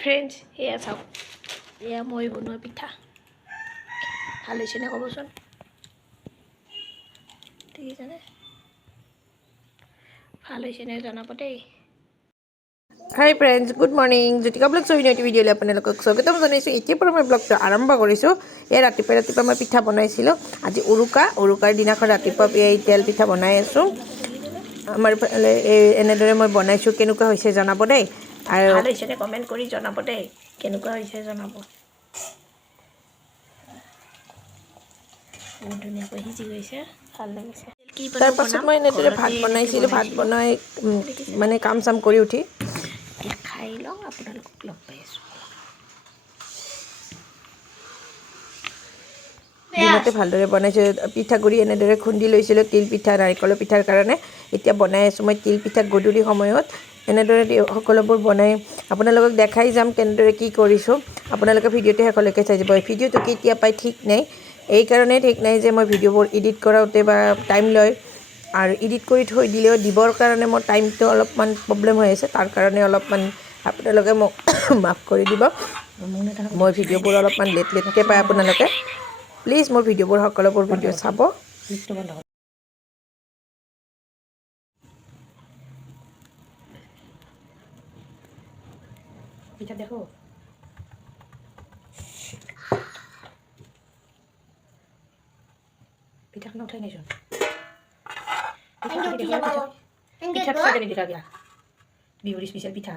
Friends, এয়া চাওক, এয়া মই বনোৱা পিঠা। ভাল হৈছেনে ক'বচোন? দেখিছেনে? ভাল হৈছেনে জনাব দেই। Hi friends, good morning. Jyotika blog চহিনীতি ভিডিঅ'লৈ আপোনালোকক স্বাগতম জনাইছোঁ। এতিয়াৰ পৰা মই ব্লগটো আৰম্ভ কৰিছোঁ। এই ৰাতিপুৱা মই পিঠা বনাইছিলোঁ। আজি উৰুকাৰ দিনাখন ৰাতিপুৱা এই তেল পিঠা বনাই আছোঁ। আমাৰ ফালে এনেদৰে মই বনাইছোঁ। কেনেকুৱা হৈছে জনাব দেই। আৰু ভাল হৈছেনে কমেণ্ট কৰি জনাব দেই, কেনেকুৱা হৈছে জনাব। বহুত ধুনীয়াকৈ সিজি গৈছে, ভাল লাগিছে। তাৰপাছত মই এনেদৰে ভাত বনাইছিলোঁ। ভাত বনাই মানে কাম চাম কৰি উঠি এতিয়া খাই লওঁ, আপোনালোকক লগ পাই আছোঁ। দিনতে ভালদৰে বনাইছোঁ। পিঠাগুড়ি এনেদৰে খুন্দি লৈছিলোঁ তিল পিঠা, নাৰিকলৰ পিঠাৰ কাৰণে। এতিয়া বনাই আছোঁ মই তিল পিঠা গধূলি সময়ত। এনেদৰে সকলোবোৰ বনাই আপোনালোকক দেখাই যাম কেনেদৰে কি কৰিছোঁ। আপোনালোকে ভিডিঅ'টো শেষলৈকে চাই যাব। ভিডিঅ'টো কেতিয়া পায় ঠিক নাই, এইকাৰণেই ঠিক নাই যে মই ভিডিঅ'বোৰ এডিট কৰাওঁতে বা টাইম লয়, আৰু এডিট কৰি থৈ দিলেও দিবৰ কাৰণে মোৰ টাইমটো অলপমান প্ৰব্লেম হৈ আছে। তাৰ কাৰণে অলপমান আপোনালোকে মোক মাফ কৰি দিব। মই ভিডিঅ'বোৰ অলপমান লেটকৈ পায় আপোনালোকে। প্লিজ মোৰ ভিডিঅ'বোৰ সকলোবোৰ ভিডিঅ' চাব। পিঠা দেখো, পিঠাখন উঠাই নাইচোন। পিঠা চাগে দেখা গিয়া বিহুৰ স্পেচিয়েল পিঠা।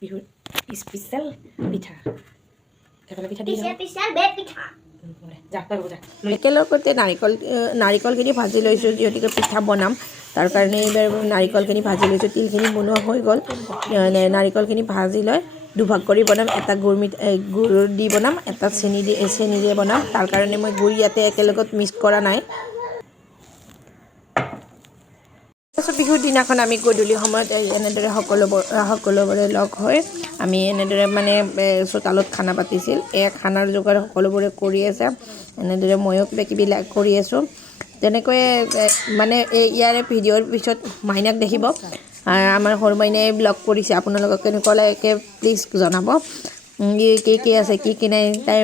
বিহুৰ স্পেচিয়েল পিঠা, পিঠা দি একেলগতে নাৰিকলখিনি ভাজি লৈছোঁ, যিহেতুকে পিঠা বনাম। তাৰ কাৰণে এইবাৰ নাৰিকলখিনি ভাজি লৈছোঁ। তিলখিনি বনোৱা হৈ গ'ল। নাৰিকলখিনি ভাজি লৈ দুভাগ কৰি বনাম। এটা গুড় দি বনাম, এটা চেনি দিয়ে বনাম। তাৰ কাৰণে মই গুড় ইয়াতে একেলগত মিক্স কৰা নাই। তাৰপিছত বিহুৰ দিনাখন আমি গধূলি সময়ত এনেদৰে সকলোবোৰে লগ হৈ আমি এনেদৰে মানে চোতালত খানা পাতিছিল। এই খানাৰ যোগাৰ সকলোবোৰে কৰি আছে। এনেদৰে ময়ো কিবাকিবি কৰি আছোঁ। তেনেকৈয়ে মানে ইয়াৰে ভিডিঅ'ৰ পিছত মাইনাক দেখিব। আমাৰ সৰু মাইনাই ব্লগ কৰিছে। আপোনালোকক কেনেকুৱা লাগে প্লিজ জনাব। কি আছে কি নাই, তাই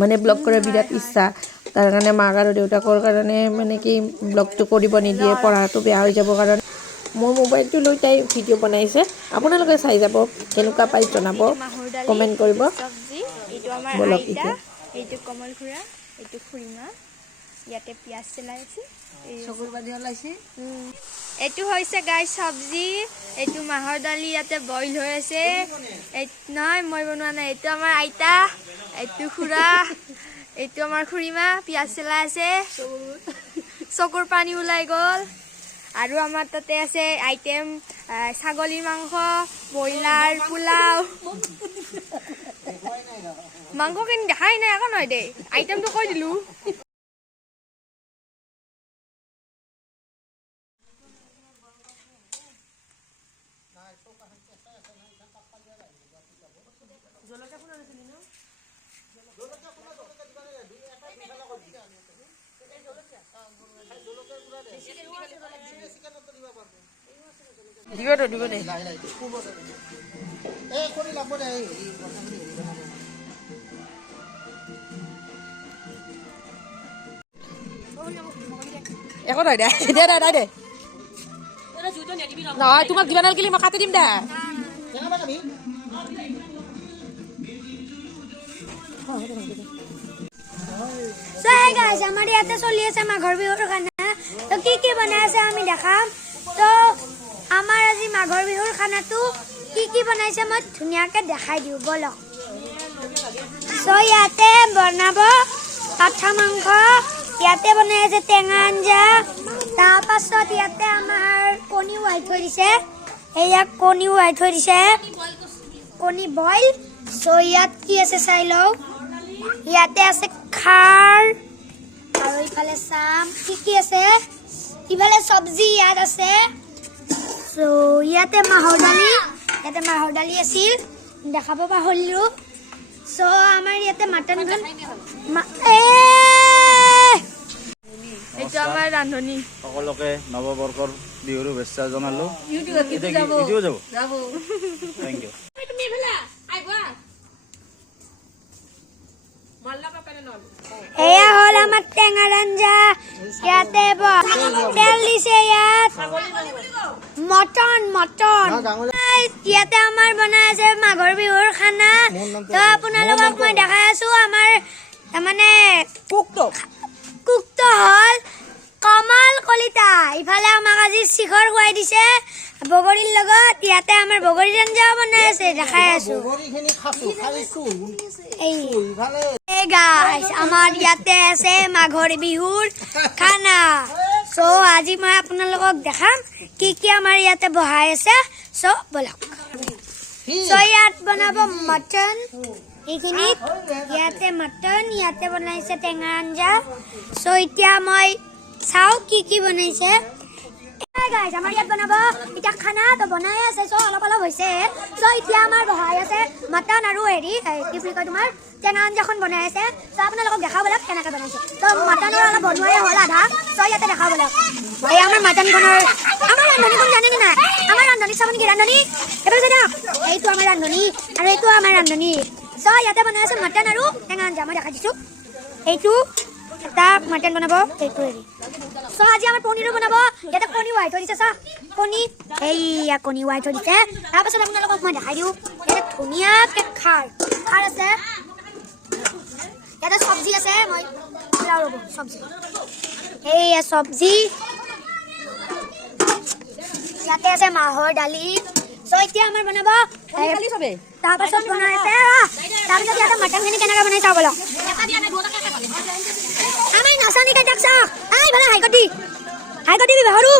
মানে ব্লগ কৰাৰ বিৰাট ইচ্ছা। তাৰ কাৰণে মাক আৰু দেউতাকৰ কাৰণে মানে কি ব্লগটো কৰিব নিদিয়ে, পঢ়াটো বেয়া হৈ যাব কাৰণে। মোৰ মোবাইলটো লৈ তাই ভিডিঅ' বনাইছে। আপোনালোকে চাই যাব, কেনেকুৱা পাই জনাব, এইটো মাহৰ দালি, কমেণ্ট কৰিব। এইটো চব্জি, এইটো আমাৰ বলক আইতা, এতিয়া এইটো কমল খুৰা, এইটো খুৰীমা। ইয়াতে পিঁয়াজ চেলাই আছে, এইটো হৈছে গাই চব্জি, এইটো মাহৰ দালি ইয়াতে বইল হৈ আছে। নহয় মই বনোৱা নাই, এইটো আমাৰ আইতা, এইটো খুৰা, এইটো আমাৰ খুৰীমা, পিঁয়াজ চেলাই আছে, চকুৰ পানী ওলাই গ'ল। আৰু আমাৰ তাতে আছে আইটেম ছাগলী মাংস, ব্ৰইলাৰ, পোলাও। মাংসখিনি দেখাই নাই আকৌ নহয় দেই, আইটেমটো কৈ দিলোঁ। দিব দে। একো নহয় দে, দে নহয়, তোমাক দিবা নালাগিলে মই কাটি দিম দে। So hey guys, আমাৰ ইয়াতে চলি আছে মাঘৰ বিহুৰ খানা। তো কি বনাই আছে আমি দেখাম। তো আমাৰ আজি মাঘৰ বিহুৰ খানাটো কি বনাইছে মই ধুনীয়াকৈ দেখাই দিওঁ, বলক। তো ইয়াতে বনাব পাঠা মাংস, ইয়াতে বনাই আছে টেঙা আঞ্জা, তাৰপাছত ইয়াতে আমাৰ কণী উহাই থৈ দিছে। এয়া কণী উহাই থৈ দিছে, কণী বইল। চ' ইয়াত কি আছে চাই লওঁ। ইয়াতে আছে খাৰ, আৰু ইফালে চাম কি আছে, ইফালে চব্জি ইয়াত আছে। চ' ইয়াতে মাহৰ দালি আছিল, দেখাব পাহৰিলোঁ। চ' আমাৰ ইয়াতে মাটন এইটো আমাৰ ৰান্ধনী। সকলোকে নৱবৰ্ষৰ বিহুৰ শুভেচ্ছা জনালোঁ। ইউটিউবত এতিয়া কি ইউটিউবত যাব? যাব থেংক ইউ। এয়া হ'ল আমাৰ টেঙাৰ আঞ্জা ইয়াতে তেল দিছে ইয়াত মটন ইয়াতে আমাৰ বনাই আছে মাঘৰ বিহুৰ খানা তো আপোনালোকক মই দেখাই আছো আমাৰ মানে কুকটো হ'ল কমল কলিতা ইফালে আমাক আজি শিখৰ খুৱাই দিছে বগৰীৰ লগত ইয়াতে আমাৰ বগৰীৰ আঞ্জাও বনাই আছে দেখাই আছো এই গাইস আমাৰ ইয়াতে আছে মাঘৰ বিহুৰ খানা সো আজি মই আপোনালোকক দেখাম কি কি আমাৰ ইয়াতে বহাই আছে সো বলক সো ইয়াত বনাব মটন এইখিনিত ইয়াতে মটন ইয়াতে বনাইছে টেঙা আঞ্জা সো এতিয়া মই চাও কি কি বনাইছে গাইস আমাৰ ইয়াত বনাব এটা খানা তো বনাই আছে সো অলপ হৈছে সো এতিয়া আমাৰ বহাই আছে মটন আৰু হেৰি কি বুলি কয় তোমাৰ টেঙা আঞ্জাখন বনাই আছে সো আপোনালোকক দেখাবলৈ কেনেকৈ বনাইছে তো মটনৰ অলপ বনোৱাই হ'ল আধা সো ইয়াতে দেখাবলৈ এই আমাৰ মটনখনৰ আমাৰ ৰান্ধনীখন জানে নে নাই আমাৰ ৰান্ধনী চাব নেকি ৰান্ধনী এবাৰ জানা এইটো আমাৰ ৰান্ধনী আৰু এইটো আমাৰ ৰান্ধনী সো ইয়াতে বনাই আছে মটন আৰু টেঙা আঞ্জা মই দেখাই দিছোঁ এইটো এটা মটন বনাব এইটো হেৰি সো আজি আমাৰ পনীৰো বনাব ইয়াতে কণী উহাই থৈ দিছে চা কণী এইয়া কণী উহাই থৈ দিছে তাৰপাছত আপোনালোকক মই দেখাই দিওঁ ইয়াতে ধুনীয়াকৈ খাৰ আছে ইয়াতে চব্জি আছে মই ৰ'ব চব্জি এইয়া চব্জি ইয়াতে আছে মাহৰ দালি সো এতিয়া আমাৰ বনাব তাৰপাছত বনাই আছে তাৰপিছত ইয়াতে মটনখিনি কেনেকৈ বনাই চাওঁ বলক আমি নাচানিকে দেখছা আই ভালে হাই কটি বিবাহৰু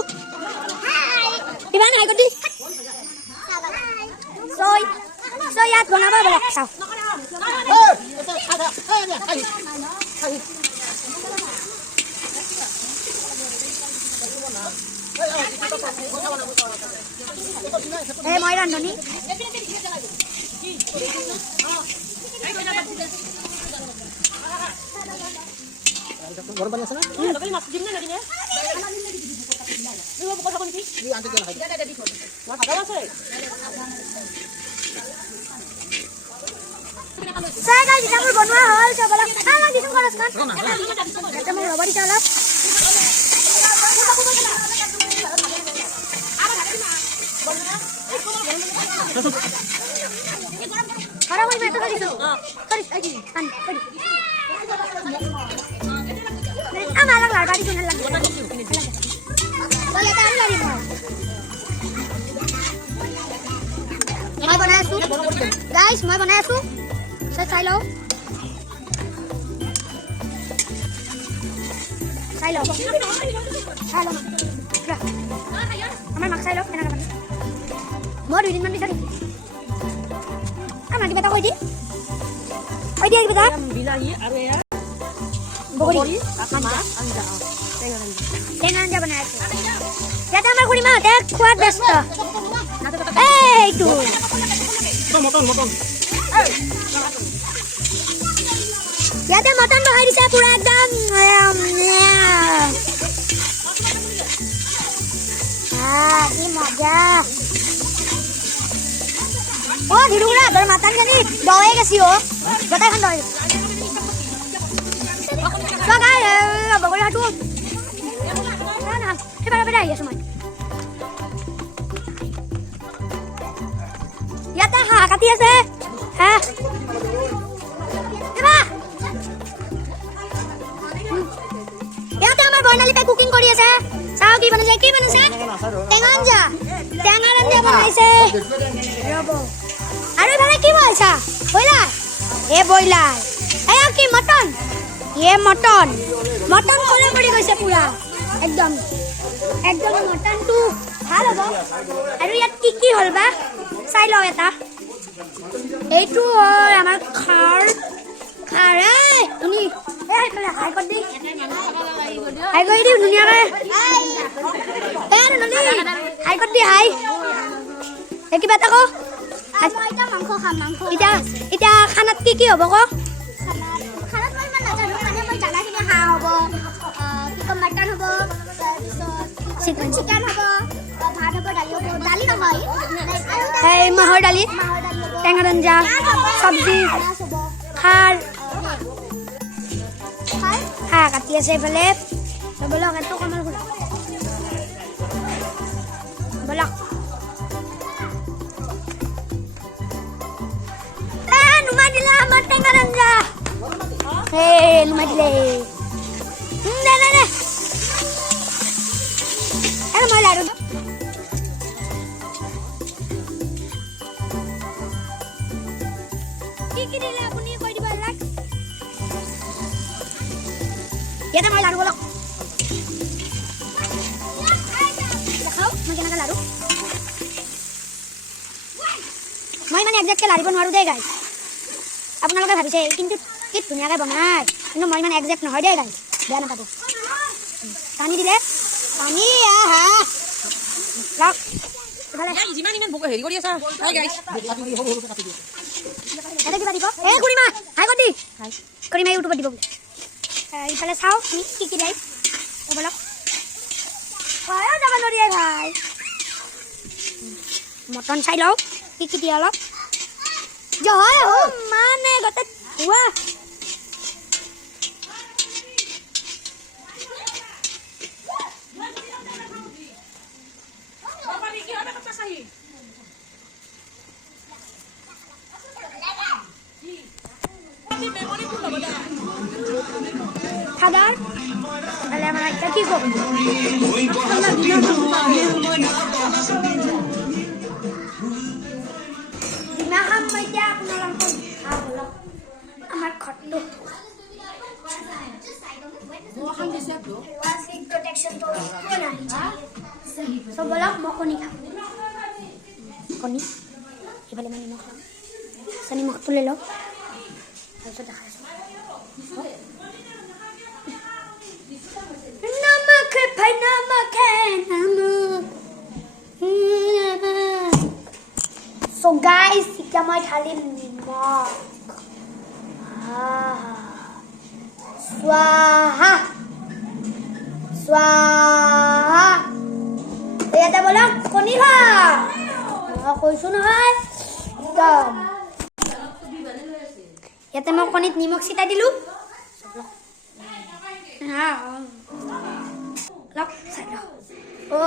ইমান হাই কটি সো ইয়াত বনাব বলক চাওঁ মই ৰান্ধনী গৰম পানী আছে না বনোৱা হ'ল চাবলৈ দিছোঁ খৰচখন মোক ৰ'ব দিছে অলপ মই বনাই আছো গাইছ মই বনাই আছো চাই লওঁ আমাৰ মাক চাই লওক কেনেকৈ বনাই মই 2 দিনমান পিছত আমাৰ কিবা এটা কৈ দিয়া কিবা বিলাহী আৰু এয়া বগৰী টেঙা আঞ্জা বনাই আছো ইয়াতে আমাৰ খুৰীমাহঁতে খোৱাত ব্যস্ত এইটো ইয়াতে মটন বহাই দিছে পুৰা একদম কি মজা ধীৰুৰা তোৰ মাতানখিনি দয়ে গেছি গোটেইখন দয় বগৰী হাঁহটো সেইবাৰে আহি আছো মই ইয়াতে হাঁহ কাটি আছে ইয়াতে আমাৰ বৰ্ণালীতে কুকিং কৰি আছে চাওঁ কি বনাইছে টেঙা আঞ্জা বনাইছে ৰ'ব আৰু ইফালে কি বনাইছা ব্ৰইলাৰ এয়া কি মটন মটন কলে কৰি গৈছে পুৰা একদম মটনটো ভাল হ'ব আৰু ইয়াত কি হ'ল বা চাই লওঁ এটা এইটো হ'ল আমাৰ খাৰ হাই কৰি দিওঁ ধুনীয়াকৈ হাই কৰি দি কিবা এটা কওঁ মাংস খাম এতিয়া খানাত কি হ'ব কওঁ খানাত মই ইমান নাজানো মানে মই জানাখিনি হাঁহ হ'ব কি কম মটন হ'ব তাৰপিছত চিকেন হ'ব, ভাত হ'ব, দালি হ'ব, দালি নহয় এই মাহৰ দালি, টেঙাৰ আঞ্জা, চব্জি, খাৰ কাটি আছে এইফালে বলক এইটো কমাল ঘূৰা বলক নুমাই দিলে আমাৰ টেঙাৰ আঞ্জা নুমাই দিলে দে মই লাৰু কি দিলে আপুনি কৈ দিব লাগ ইয়াতে মই লাৰু বলক দেখাও মই কেনেকৈ লাৰু মই মানে একজেক্টকৈ লাৰিব নোৱাৰোঁ দেই গাইজ আপোনালোকে ভাবিছে কিন্তু কি ধুনীয়াকৈ বনায় কিন্তু মই মানে একজেক্ট নহয় দেই গাইজ বেয়া নাপাব পানী দিলে পানী আহা লওক যিমান ইমান হেৰি কৰি আছা ইয়াতে কিবা দিব এই খুড়ীমা হাই কৰি খুড়ীমা ইউটিউবত দিব বোলে ইফালে চাওঁ কি কি দিয়ে বলক হয় যাব নোৱাৰিয়ে ভাই মটন চাই লওঁ কি কি দিয়ে অলপ জয় হো মানে গোটেই ধোৱা খাবার তাহলে আমার একটা কি করব আমার খট্ট সব বলক মকনি খাব কণী এফালে মানে নিমখ লওঁ নিমখ তুলি লওঁ তাৰপিছত দেখাইছোঁ नमक भाई नमक है नमक so guys क्या मैं खाली नमक स्वाहा स्वाहा तो ये तो बोला कौन ही है कोई सुनो है एकदम ये तो मैं कौन निमक सीता दिलू লক চাই লওক ঐ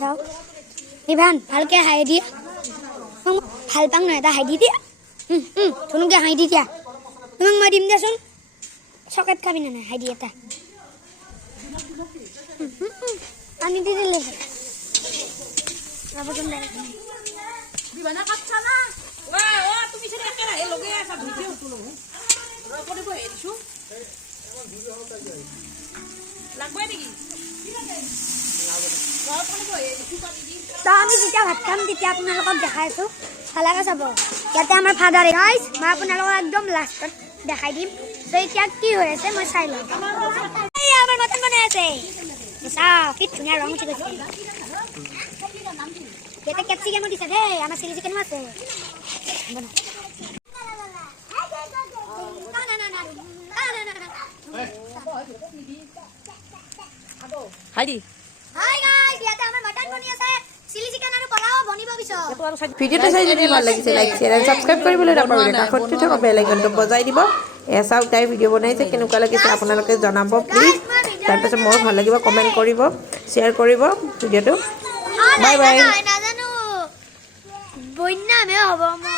চাওঁ ইভান ভালকৈ হাঁহি দিয়া ভাল পাওঁ নহয় এটা হাঁহি দিয়া ধুনুকৈ হাঁহি দি দিয়া তোমাক মই দিম দেচোন চকেট খাবি নে নাই হাঁহি দি এটা পানী দি দিলে তো আমি যেতিয়া ভাত খাম তেতিয়া আপোনালোকক দেখাই আছোঁ ভালকৈ চাব ইয়াতে আমাৰ ফাদাৰে গাইজ মই আপোনালোকক একদম লাষ্টত দেখাই দিম তো এতিয়া কি হৈ আছে মই চাই লওঁ আমাৰ মটন বনাই আছে চাওঁ কি ধুনীয়া ৰং উঠি গৈছে ইয়াতে কেপচিকামো দিছে দেই আমাৰ চিলি চিকেনো আছে হাইদি হাই গাইস ইয়াতে আমাৰ মটন বনি আছে চিলি চিকেন আৰু পোলাও বনিব পিছত ভিডিঅ'টো চাই যদি ভাল লাগিছে লাইক শ্বেয়াৰ আৰু ছাবস্ক্ৰাইব কৰিবলৈ নাপাহৰিব কাষত থকা বেল আইকনটো বজাই দিব চাওক তাই ভিডিঅ' বনাইছে কেনেকুৱা লাগিছে আপোনালোকে জনাব প্লিজ তাৰপিছত মোৰ ভাল লাগিব কমেণ্ট কৰিব শ্বেয়াৰ কৰিব ভিডিঅ'টো বাই বাই নাজানো বন্যামে হ'ব